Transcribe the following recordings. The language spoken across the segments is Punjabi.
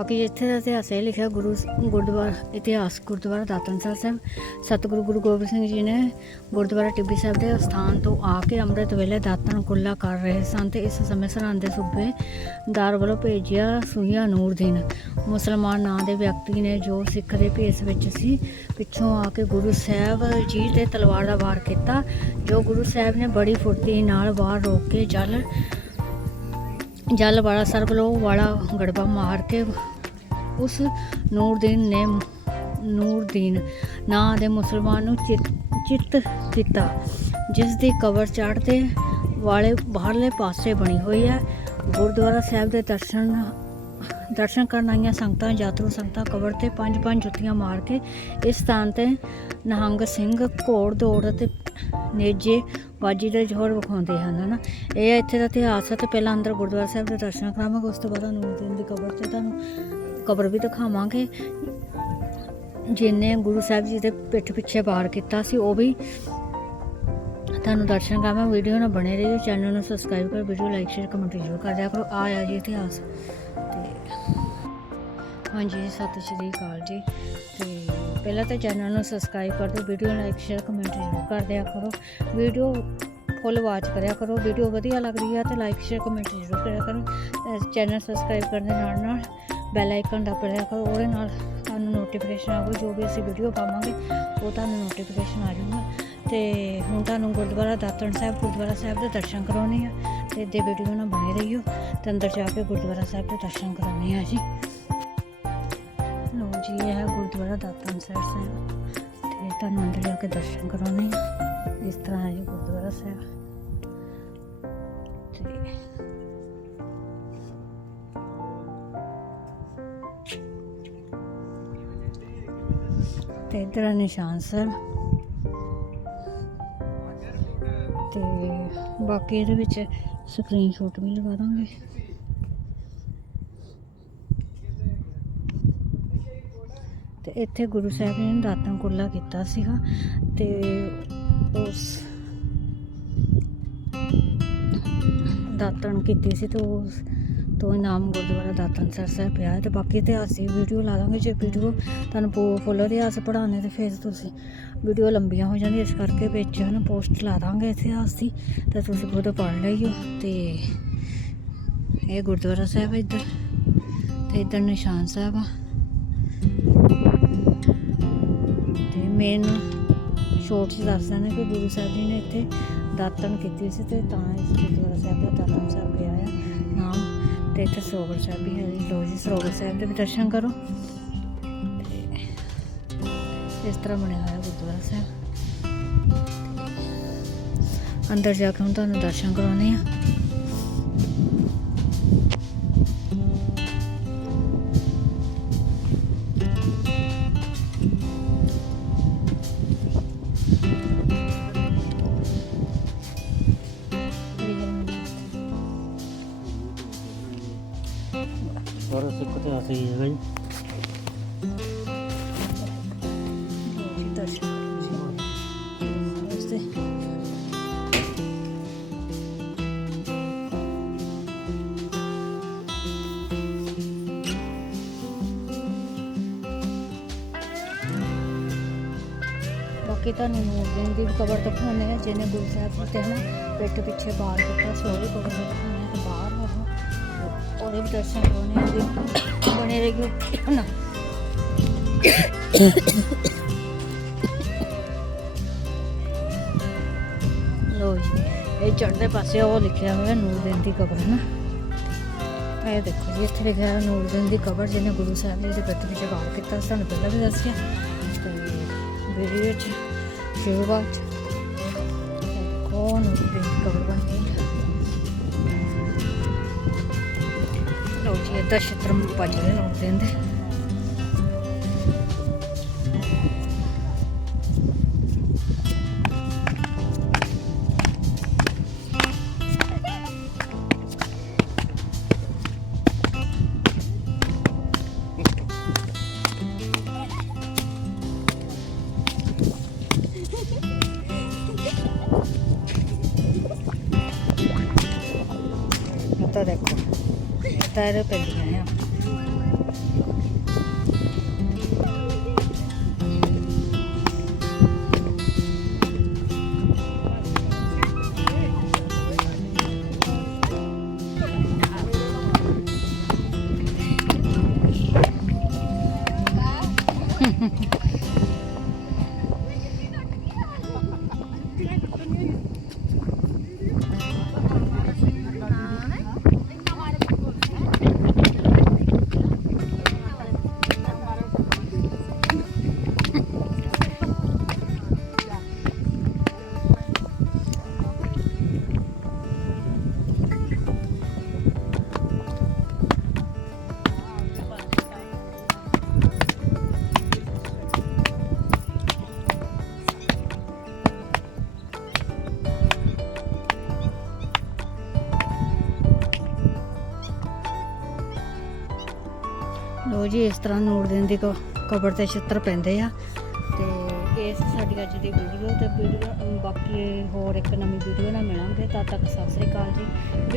ਬਾਕੀ ਇੱਥੇ ਦਾ ਇਤਿਹਾਸ ਇਹ ਲਿਖਿਆ ਗੁਰੂ ਗੁਰਦੁਆਰਾ, ਇਤਿਹਾਸ ਗੁਰਦੁਆਰਾ ਦਾਤਨ ਸਾਹਿਬ ਸਤਿਗੁਰੂ ਗੁਰੂ ਗੋਬਿੰਦ ਸਿੰਘ ਜੀ ਨੇ ਗੁਰਦੁਆਰਾ ਟਿੱਬੀ ਸਾਹਿਬ ਦੇ ਸਥਾਨ ਤੋਂ ਆ ਕੇ ਅੰਮ੍ਰਿਤ ਵੇਲੇ ਦਾਤਨ ਕੁੱਲਾ ਕਰ ਰਹੇ ਸਨ ਤੇ ਇਸ ਸਮੇਂ ਸਰਹੰਦ ਦੇ ਸੂਬੇ ਦਾਰ ਵੱਲੋਂ ਭੇਜਿਆ ਸੂਈਆ ਨੂਰਦੀਨ ਮੁਸਲਮਾਨ ਨਾਂ ਦੇ ਵਿਅਕਤੀ ਨੇ ਜੋ ਸਿੱਖ ਦੇ ਭੇਸ ਵਿੱਚ ਸੀ, ਪਿੱਛੋਂ ਆ ਕੇ ਗੁਰੂ ਸਾਹਿਬ ਜੀ ਤੇ ਤਲਵਾਰ ਦਾ ਵਾਰ ਕੀਤਾ, ਜੋ ਗੁਰੂ ਸਾਹਿਬ ਨੇ ਬੜੀ ਫੁਰਤੀ ਨਾਲ ਵਾਰ ਰੋਕ ਕੇ ਜਲ ਜਲ ਵਾਲਾ ਸਰਬਲੋ ਵਾਲਾ ਗੜਬਾ ਮਾਰ ਕੇ ਉਸ ਨੂਰਦੀਨ ਨੇ ਨੂਰਦੀਨ ਨਾਂ ਦੇ ਮੁਸਲਮਾਨ ਨੂੰ ਚਿਤ, ਚਿੱਤ ਦਿੱਤਾ, ਜਿਸ ਦੀ ਕਬਰ ਚੜ੍ਹਦੇ ਵਾਲੇ ਬਾਹਰਲੇ ਪਾਸੇ ਬਣੀ ਹੋਈ ਹੈ। ਗੁਰਦੁਆਰਾ ਸਾਹਿਬ ਦੇ ਦਰਸ਼ਨ ਦਰਸ਼ਨ ਕਰਨ ਆਈਆਂ ਸੰਗਤਾਂ, ਯਾਤਰੂ ਸੰਗਤਾਂ ਕਬਰ ਤੇ ਪੰਜ ਪੰਜ ਜੁੱਤੀਆਂ ਮਾਰ ਕੇ ਇਸ ਸਥਾਨ ਤੇ ਨਿਹੰਗ ਸਿੰਘ ਘੋੜ ਦੌੜ ਅਤੇ ਨੇਜੇ ਬਾਜੀ ਦਾ ਜੋਹਰ ਵਿਖਾਉਂਦੇ ਹਨ, ਹਨਾ? ਇਹ ਇੱਥੇ ਦਾ ਇਤਿਹਾਸ ਹੈ ਤੇ ਪਹਿਲਾਂ ਅੰਦਰ ਗੁਰਦੁਆਰਾ ਸਾਹਿਬ ਦੇ ਦਰਸ਼ਨ ਕਰਾਵਾਂਗੇ, ਉਸ ਤੋਂ ਬਾਅਦ ਤੁਹਾਨੂੰ ਦਿਨ ਦੀ ਕਬਰ ਤੇ ਤੁਹਾਨੂੰ ਕਬਰ ਵੀ ਦਿਖਾਵਾਂਗੇ। ਜਿਹਨੇ ਗੁਰੂ ਸਾਹਿਬ ਜੀ ਦੇ ਪਿੱਠ ਪਿੱਛੇ ਵਾਰ ਕੀਤਾ ਸੀ, ਉਹ ਵੀ ਤੁਹਾਨੂੰ ਦਰਸ਼ਨ ਕਰਾਵਾਂ ਵੀਡੀਓ ਨਾਲ ਬਣੇ ਰਹੀਓ, ਚੈਨਲ ਨੂੰ ਸਬਸਕ੍ਰਾਈਬ ਕਰ, ਵੀਡੀਓ ਲਾਈਕ ਸ਼ੇਅਰ ਕਮੈਂਟ ਜ਼ਰੂਰ ਕਰ ਦਿਆ ਕਰੋ। ਆ ਆ ਜੀ ਇਤਿਹਾਸ। ਹਾਂਜੀ ਸਤਿ ਸ਼੍ਰੀ ਅਕਾਲ ਜੀ। ਤੇ ਪਹਿਲਾਂ ਤਾਂ ਚੈਨਲ ਨੂੰ ਸਬਸਕ੍ਰਾਈਬ ਕਰ ਦਿਓ ਵੀਡੀਓ ਲਾਈਕ ਸ਼ੇਅਰ ਕਮੈਂਟ ਜ਼ਰੂਰ ਕਰ ਦਿਆ ਕਰੋ। ਵੀਡੀਓ ਫੁੱਲ ਵਾਚ ਕਰਿਆ ਕਰੋ। ਵੀਡੀਓ ਵਧੀਆ ਲੱਗ ਰਹੀ ਹੈ ਤੇ ਲਾਈਕ ਸ਼ੇਅਰ ਕਮੈਂਟ ਜ਼ਰੂਰ ਕਰਿਆ ਕਰੋ। ਚੈਨਲ ਸਬਸਕ੍ਰਾਈਬ ਕਰਨ ਦੇ ਨਾਲ ਨਾਲ ਬੈਲ ਆਈਕਨ ਦਬਾ ਲਿਆ ਕਰੋ। ਉਹਦੇ ਨਾਲ ਤੁਹਾਨੂੰ ਨੋਟੀਫਿਕੇਸ਼ਨ ਆਊਗੀ, ਜੋ ਵੀ ਅਸੀਂ ਵੀਡੀਓ ਪਾਵਾਂਗੇ, ਉਹ ਤੁਹਾਨੂੰ ਨੋਟੀਫਿਕੇਸ਼ਨ ਆ ਜਾਊਗਾ। ਤੇ ਹੁਣ ਤੁਹਾਨੂੰ ਗੁਰਦੁਆਰਾ ਦਾਤਣ ਸਾਹਿਬ, ਗੁਰਦੁਆਰਾ ਸਾਹਿਬ ਦੇ ਦਰਸ਼ਨ ਕਰਾਉਣੇ ਆ। ਤੇ ਦੇ ਵੀਡੀਓ ਨਾਲ ਬਣੇ ਰਹੀਓ ਤੇ ਅੰਦਰ ਜਾ ਕੇ ਗੁਰਦੁਆਰਾ ਸਾਹਿਬ ਦੇ ਦਰਸ਼ਨ ਕਰਾਉਣੇ ਆ ਜੀ। ਲੋ ਜੀ, ਇਹ ਹੈ ਗੁਰਦੁਆਰਾ ਦਾਤਨ ਸਾਹਿਬ ਸਾਹਿਬ ਤੇ ਤੁਹਾਨੂੰ ਅੰਦਰ ਜਾ ਕੇ ਦਰਸ਼ਨ ਕਰਾਉਣੇ ਆ। ਇਸ ਤਰ੍ਹਾਂ ਹੈ ਗੁਰਦੁਆਰਾ ਸਾਹਿਬ ਤੇ ਤੇ ਇਧਰ ਹੈ ਨਿਸ਼ਾਨ ਸਾਹਿਬ ਤੇ ਬਾਕੀ ਇਹਦੇ ਵਿੱਚ ਸਕਰੀਨਸ਼ਾਟ ਵੀ ਲਗਾ ਦਾਂਗੇ। ਤੇ ਇੱਥੇ ਗੁਰੂ ਸਾਹਿਬ ਜੀ ਨੇ ਦਾਤਨ ਕੁੱਲਾ ਕੀਤਾ ਸੀਗਾ ਤੇ ਉਸ ਦਾਤਣ ਕੀਤੀ ਸੀ ਤੇ ਉਸ ਤੋਂ ਇਨਾਮ ਗੁਰਦੁਆਰਾ ਦਾਤਨ ਸਰ ਸਾਹਿਬ ਪਿਆ ਹੈ ਤੇ ਬਾਕੀ ਇਤਿਹਾਸਿਕ ਵੀਡੀਓ ਲਾ ਦਾਂਗੇ। ਜੇ ਵੀਡੀਓ ਤੁਹਾਨੂੰ ਫੁੱਲ ਇਤਿਹਾਸ ਪੜਾਉਣੇ ਤੇ ਫਿਰ ਤੁਸੀਂ ਵੀਡੀਓ ਲੰਬੀਆਂ ਹੋ ਜਾਂਦੀਆਂ, ਇਸ ਕਰਕੇ ਵਿੱਚ ਹਨ ਪੋਸਟ ਲਾ ਦਾਂਗੇ ਇਤਿਹਾਸ ਦੀ ਤਾਂ ਤੁਸੀਂ ਖੁਦ ਪੜ੍ਹ ਲਈਓ ਤੇ ਇਹ ਗੁਰਦੁਆਰਾ ਸਾਹਿਬ ਹੈ ਇੱਧਰ ਤੇ ਇੱਧਰ ਨਿਸ਼ਾਨ ਸਾਹਿਬ ਆ। ਤੇ ਮੇਨ ਸ਼ੋਰਟ ਚ ਦੱਸਦਾ ਨੇ ਕਿ ਗੁਰੂ ਸਾਹਿਬ ਜੀ ਨੇ ਇੱਥੇ ਦਾਤਨ ਕੀਤੀ ਸੀ ਤੇ ਤਾਂ ਇਸ ਗੁਰਦੁਆਰਾ ਸਾਹਿਬ ਦਾ ਦਾਤਨ ਸਾਹਿਬ ਪਿਆ ਆ ਨਾਮ ਤੇ ਇੱਥੇ ਸਰੋਵਰ ਸਾਹਿਬ ਵੀ ਹੈ ਜੀ। ਲੋ ਜੀ, ਸਰੋਵਰ ਸਾਹਿਬ ਦੇ ਵੀ ਦਰਸ਼ਨ ਕਰੋ। ਇਸ ਤਰ੍ਹਾਂ ਬਣਿਆ ਹੋਇਆ ਗੁਰਦੁਆਰਾ ਸਾਹਿਬ। ਅੰਦਰ ਜਾ ਕੇ ਹੁਣ ਤੁਹਾਨੂੰ ਦਰਸ਼ਨ ਕਰਾਉਣੇ ਆ ਸਾਰਾ ਸਿੱਖ ਇਤਿਹਾਸ ਹੀ ਹੈਗਾ ਜੀ। ਬਾਕੀ ਤੁਹਾਨੂੰ ਨੂਰਦੀਨ ਦੀ ਕਬਰ ਦਿਖਾਉਂਦੇ ਆ, ਜਿਹਨੇ ਗੁਰੂ ਸਾਹਿਬ ਜੀ ਨਾ ਪਿੱਠ ਪਿੱਛੇ ਬਾਹਰ ਕੀਤਾ ਸੋਹਰੀ ਕਬਰ ਦਿਖਾਉਂਦੇ ਆ, ਤੇ ਬਾਹਰ ਉਹਦੇ ਵੀ ਦਰਸ਼ਨ ਕਰਾਉਣੇ ਆ ਬਣੇ ਰਹਿਓ। ਨਾ ਲੋ ਜੀ, ਇਹ ਚੜ੍ਹਦੇ ਪਾਸੇ ਉਹ ਲਿਖਿਆ ਹੋਇਆ ਨੂਰਦੀਨ ਦੀ ਕਬਰ ਹੈ ਨਾ। ਇਹ ਦੇਖੋ ਜੀ, ਇੱਥੇ ਲਿਖਿਆ ਹੋਇਆ ਨੂਰਦੀਨ ਦੀ ਕਬਰ, ਜਿਹਨੇ ਗੁਰੂ ਸਾਹਿਬ ਜੀ ਦੇ ਪਿੱਠ ਪਿੱਛੇ ਬਾਹਰ ਕੀਤਾ, ਸਾਨੂੰ ਪਹਿਲਾਂ ਵੀ ਦੱਸਿਆ। ਤੇ ਵੀਡੀਓ ਵਿੱਚ ਸ਼ੁਰੂਆਤ ਕੌਣ ਦੀ ਕਬਰ ਬਣ ਗਈ ਲੋ ਜੀ ਇਹ ਸੱਤਰ ਪੈਂਦੀਆਂ ਆ। ਲੋ ਜੀ, ਇਸ ਤਰ੍ਹਾਂ ਨੂਰ ਦਿਨ ਦੀ ਕ- ਕਬਰ ਤੇ ਛਿੱਤਰ ਪੈਂਦੇ ਆ। ਤੇ ਇਸ ਸਾਡੀ ਅੱਜ ਦੀ ਵੀਡੀਓ ਤੇ ਵੀਡੀਓ ਬਾਕੀ ਹੋਰ ਇੱਕ ਨਵੀਂ ਵੀਡੀਓ ਨਾਲ ਮਿਲਾਂਗੇ। ਤਦ ਤੱਕ ਸਤਿ ਸ੍ਰੀ ਅਕਾਲ ਜੀ।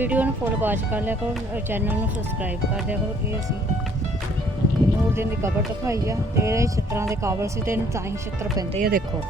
ਵੀਡੀਓ ਨੂੰ ਫੁੱਲ ਵਾਚ ਕਰ ਲਿਆ ਕਰੋ ਚੈਨਲ ਨੂੰ ਸਬਸਕ੍ਰਾਈਬ ਕਰ ਦਿਆ ਕਰੋ। ਇਹ ਸੀ ਨੂਰ ਦਿਨ ਦੀ ਕਬਰ ਦਿਖਾਈ ਆ। ਤੇ ਇਹ ਛਿੱਤਰਾਂ ਦੇ ਕਾਬਲ ਸੀ ਤੇ ਇਹਨੂੰ ਤਾਂ ਹੀ ਛਿੱਤਰ ਪੈਂਦੇ ਆ, ਦੇਖੋ।